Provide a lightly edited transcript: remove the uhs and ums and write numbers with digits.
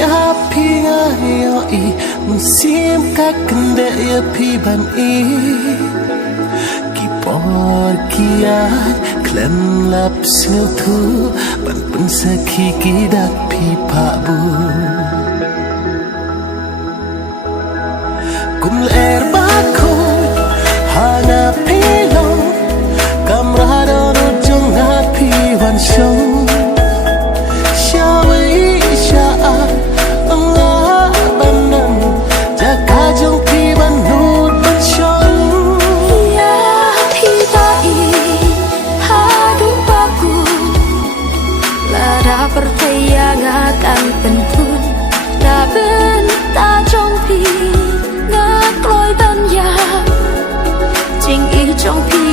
ya pi nga yo i musim kakende ya pi ban i por kiat klem lap snu thu ban pun sakhi ki dak phi pha bu kum ler ba ko hana phi lo kamra do no jong ha phi wan show shawi sha Allah ban nam jaka jong phi ban nu ban show percaya akan pentun dah bentah jong pi nak loi ban ya jing i jong pi